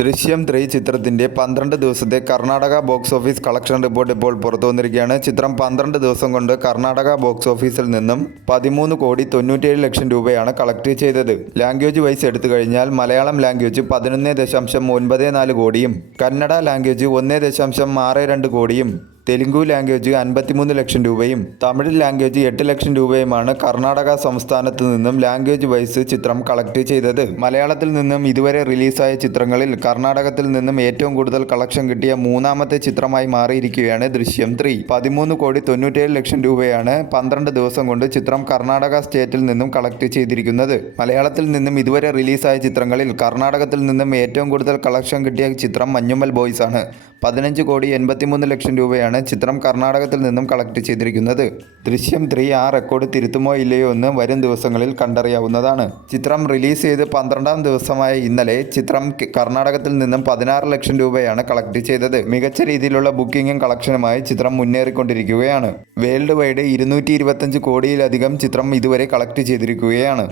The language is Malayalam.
ദൃശ്യം 3 ചിത്രത്തിന്റെ 12 ദിവസത്തെ Karnataka box office collection report ഇപ്പോൾ പുറത്തു വന്നിരിക്കുകയാണ്. ചിത്രം 12 ദിവസം കൊണ്ട് കർണാടക ബോക്സ് ഓഫീസിൽ നിന്നും 13,97,00,000 രൂപയാണ് കളക്ട് ചെയ്തത്. ലാംഗ്വേജ് വൈസ് എടുത്തു കഴിഞ്ഞാൽ മലയാളം ലാംഗ്വേജ് 11.94 കോടിയും, കന്നഡ ലാംഗ്വേജ് 1.62 കോടിയും, തെലുങ്കു ലാംഗ്വേജ് 53 ലക്ഷം രൂപയും, തമിഴ് ലാംഗ്വേജ് 8 ലക്ഷം രൂപയുമാണ് കർണാടക സംസ്ഥാനത്ത് നിന്നും ലാംഗ്വേജ് വൈസ് ചിത്രം കളക്ട് ചെയ്തത്. മലയാളത്തിൽ നിന്നും ഇതുവരെ റിലീസായ ചിത്രങ്ങളിൽ കർണാടകത്തിൽ നിന്നും ഏറ്റവും കൂടുതൽ കളക്ഷൻ കിട്ടിയ മൂന്നാമത്തെ ചിത്രമായി മാറിയിരിക്കുകയാണ് ദൃശ്യം 3. 13,97,00,000 രൂപയാണ് 12 ദിവസം കൊണ്ട് ചിത്രം കർണാടക സ്റ്റേറ്റിൽ നിന്നും കളക്ട് ചെയ്തിരിക്കുന്നത്. മലയാളത്തിൽ നിന്നും ഇതുവരെ റിലീസായ ചിത്രങ്ങളിൽ കർണാടകത്തിൽ നിന്നും ഏറ്റവും കൂടുതൽ കളക്ഷൻ കിട്ടിയ ചിത്രം മഞ്ഞുമ്മൽ ബോയ്സ് ആണ്. 15,83,00,000 രൂപയാണ് ചിത്രം കർണാടകത്തിൽ നിന്നും കളക്ട് ചെയ്തിരിക്കുന്നത്. ദൃശ്യം 3 ആ റെക്കോർഡ് തിരുത്തുമോ ഇല്ലയോ എന്ന് വരും ദിവസങ്ങളിൽ കണ്ടറിയാവുന്നതാണ്. ചിത്രം റിലീസ് ചെയ്ത് 12ാം ദിവസമായ ഇന്നലെ ചിത്രം കർണാടകത്തിൽ നിന്നും 16 ലക്ഷം രൂപയാണ് കളക്ട് ചെയ്തത്. മികച്ച രീതിയിലുള്ള ബുക്കിംഗും കളക്ഷനുമായി ചിത്രം മുന്നേറിക്കൊണ്ടിരിക്കുകയാണ്. വേൾഡ് വൈഡ് 225 കോടിയിലധികം ചിത്രം ഇതുവരെ കളക്ട് ചെയ്തിരിക്കുകയാണ്.